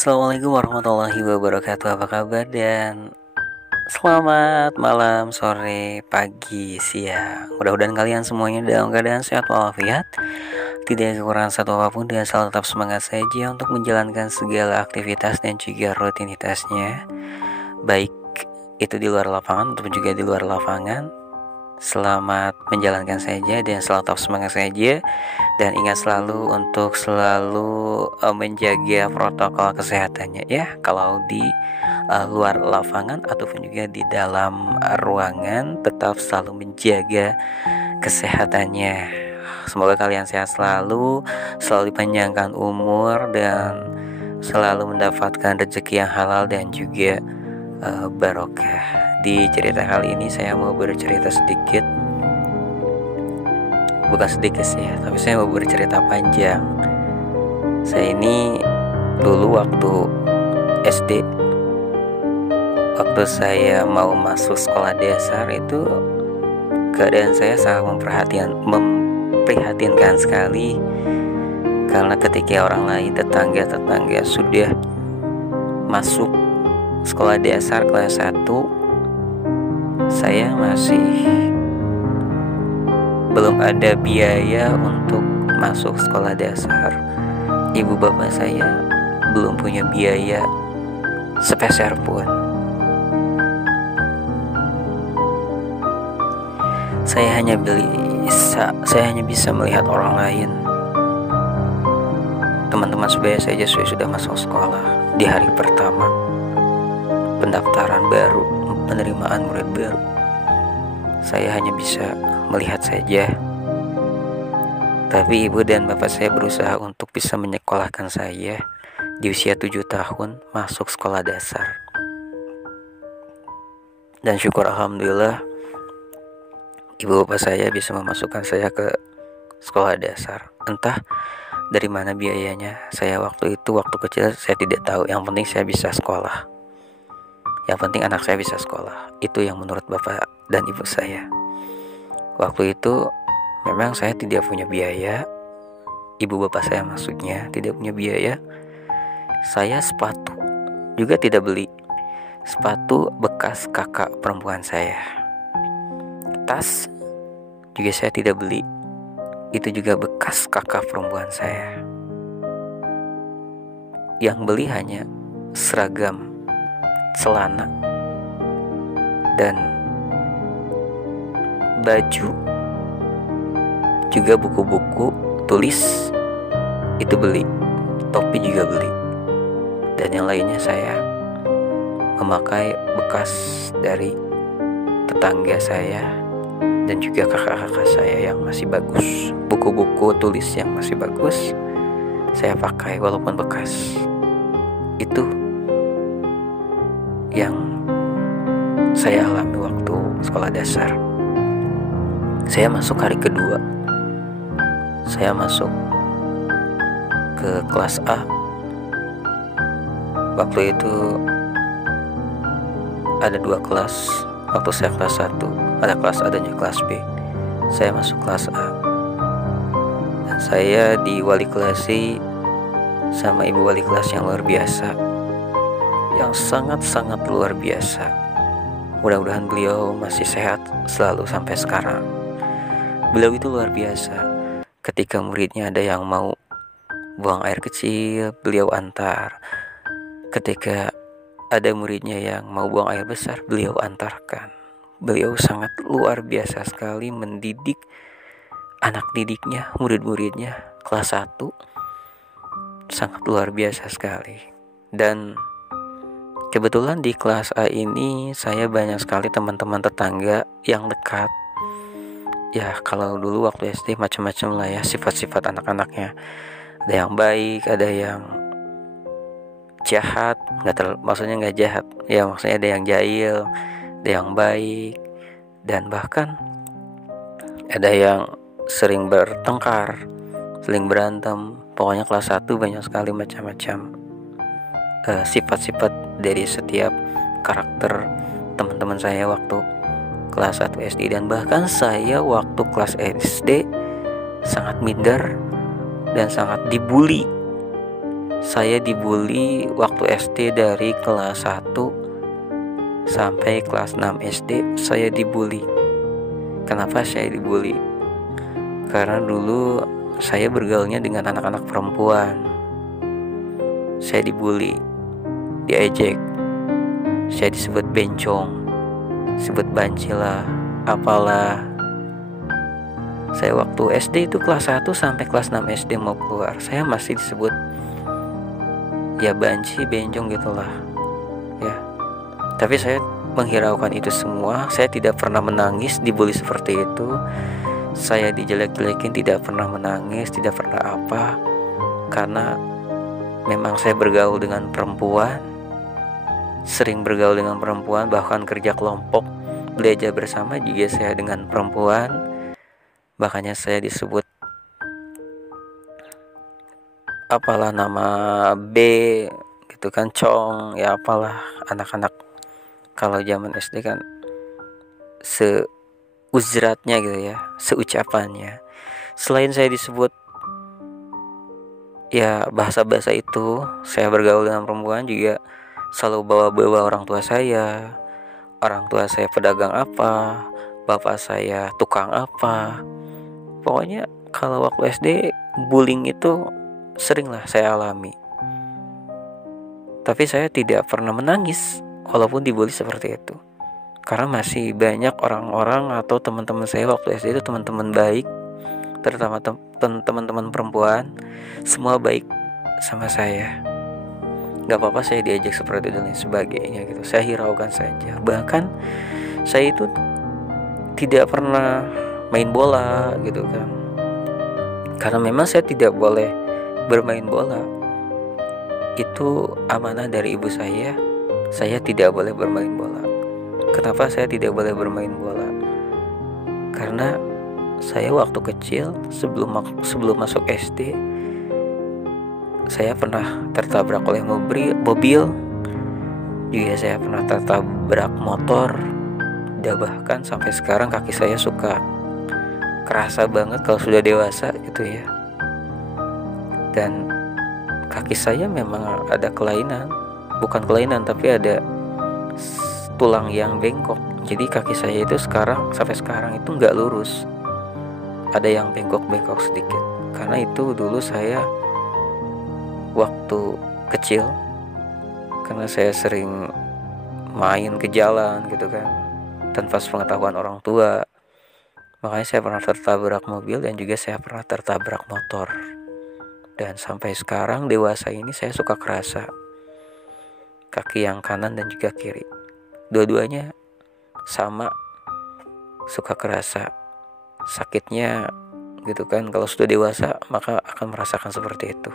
Assalamualaikum warahmatullahi wabarakatuh. Apa kabar dan selamat malam, sore, pagi, siang. Mudah-mudahan kalian semuanya dalam keadaan sehat walafiat, tidak kekurangan satu apapun, dan selalu tetap semangat saja untuk menjalankan segala aktivitas dan juga rutinitasnya, baik itu di luar lapangan ataupun juga di luar lapangan. Selamat menjalankan saja dan selalu tetap semangat saja. Dan ingat selalu untuk selalu menjaga protokol kesehatannya ya. Kalau di luar lapangan ataupun juga di dalam ruangan, tetap selalu menjaga kesehatannya. Semoga kalian sehat selalu dipanjangkan umur, dan selalu mendapatkan rezeki yang halal dan juga barokah. Di cerita kali ini saya mau bercerita sedikit, bukan sedikit sih ya, tapi saya mau bercerita panjang. Saya ini dulu waktu SD, waktu saya mau masuk sekolah dasar itu, keadaan saya sangat memprihatinkan sekali. Karena ketika orang lain, tetangga sudah masuk sekolah dasar kelas 1, saya masih belum ada biaya untuk masuk sekolah dasar. Ibu bapak saya belum punya biaya sepeser pun. Saya hanya bisa melihat orang lain, teman-teman sebaya saja sudah masuk sekolah di hari pertama pendaftaran baru, penerimaan murid baru. Saya hanya bisa melihat saja. Tapi ibu dan bapak saya berusaha untuk bisa menyekolahkan saya di usia 7 tahun masuk sekolah dasar. Dan syukur alhamdulillah ibu bapak saya bisa memasukkan saya ke sekolah dasar. Entah dari mana biayanya, saya waktu kecil saya tidak tahu. Yang penting saya bisa sekolah. Yang penting anak saya bisa sekolah. Itu yang menurut bapak dan ibu saya. Waktu itu memang saya tidak punya biaya. Ibu bapak saya maksudnya tidak punya biaya. Saya sepatu juga tidak beli. Sepatu bekas kakak perempuan saya. Tas juga saya tidak beli. Itu juga bekas kakak perempuan saya. Yang beli hanya seragam, celana, dan baju, juga buku-buku tulis itu beli, topi juga beli, dan yang lainnya saya memakai bekas dari tetangga saya dan juga kakak-kakak saya yang masih bagus. Buku-buku tulis yang masih bagus saya pakai walaupun bekas. Itu yang saya alami waktu sekolah dasar. Saya masuk hari kedua. Saya masuk ke kelas A. Waktu itu ada 2 kelas. Waktu saya kelas 1, ada kelas A dan kelas B. Saya masuk kelas A. Dan saya diwali-kelasi sama ibu wali kelas yang luar biasa, yang sangat-sangat luar biasa. Mudah-mudahan beliau masih sehat selalu sampai sekarang. Beliau itu luar biasa. Ketika muridnya ada yang mau buang air kecil, beliau antar. Ketika ada muridnya yang mau buang air besar, beliau antarkan. Beliau sangat luar biasa sekali mendidik anak didiknya, murid-muridnya kelas 1. Sangat luar biasa sekali. Dan kebetulan di kelas A ini saya banyak sekali teman-teman tetangga yang dekat. Ya kalau dulu waktu SD macam-macam lah ya sifat-sifat anak-anaknya. Ada yang baik, ada yang jahat, maksudnya nggak jahat. Ya maksudnya ada yang jahil, ada yang baik, dan bahkan ada yang sering bertengkar, sering berantem. Pokoknya kelas 1 banyak sekali macam-macam sifat-sifat dari setiap karakter teman-teman saya waktu kelas 1 SD. Dan bahkan saya waktu kelas SD sangat minder dan sangat dibully Saya dibully waktu SD dari kelas 1 sampai kelas 6 SD. Saya dibully. Kenapa saya dibully? Karena dulu saya bergaulnya dengan anak-anak perempuan. Saya dibully, diejek, saya disebut bencong, disebut banci lah, apalah. Saya waktu SD itu kelas 1 sampai kelas 6 SD mau keluar, saya masih disebut ya banci, bencong gitulah ya. Tapi saya menghiraukan itu semua. Saya tidak pernah menangis dibully seperti itu. Saya dijelek-jelekin tidak pernah menangis, tidak pernah apa. Karena memang saya bergaul dengan perempuan, sering bergaul dengan perempuan, bahkan kerja kelompok, belajar bersama juga saya dengan perempuan. Makanya saya disebut apalah nama B gitu kan, cong ya, apalah. Anak-anak kalau zaman SD kan seuzratnya gitu ya, seucapannya. Selain saya disebut ya bahasa-bahasa itu, saya bergaul dengan perempuan juga selalu bawa-bawa orang tua saya. Orang tua saya pedagang apa, bapak saya tukang apa. Pokoknya kalau waktu SD bullying itu sering lah saya alami. Tapi saya tidak pernah menangis walaupun dibully seperti itu. Karena masih banyak orang-orang atau teman-teman saya waktu SD itu teman-teman baik, terutama teman-teman perempuan, semua baik sama saya. Gak apa-apa saya diajak seperti itu dan lain sebagainya gitu. Saya hiraukan saja. Bahkan saya itu tidak pernah main bola gitu kan, karena memang saya tidak boleh bermain bola. Itu amanah dari ibu saya tidak boleh bermain bola. Kenapa saya tidak boleh bermain bola? Karena saya waktu kecil sebelum masuk SD, saya pernah tertabrak oleh mobil, juga saya pernah tertabrak motor. Dan bahkan sampai sekarang kaki saya suka kerasa banget kalau sudah dewasa gitu ya. Dan kaki saya memang ada kelainan, bukan kelainan tapi ada tulang yang bengkok. Jadi kaki saya itu sampai sekarang itu nggak lurus, ada yang bengkok-bengkok sedikit. Karena itu dulu saya waktu kecil, karena saya sering main ke jalan gitu kan tanpa sepengetahuan orang tua, makanya saya pernah tertabrak mobil dan juga saya pernah tertabrak motor. Dan sampai sekarang dewasa ini saya suka kerasa kaki yang kanan dan juga kiri, dua-duanya sama suka kerasa sakitnya gitu kan. Kalau sudah dewasa maka akan merasakan seperti itu.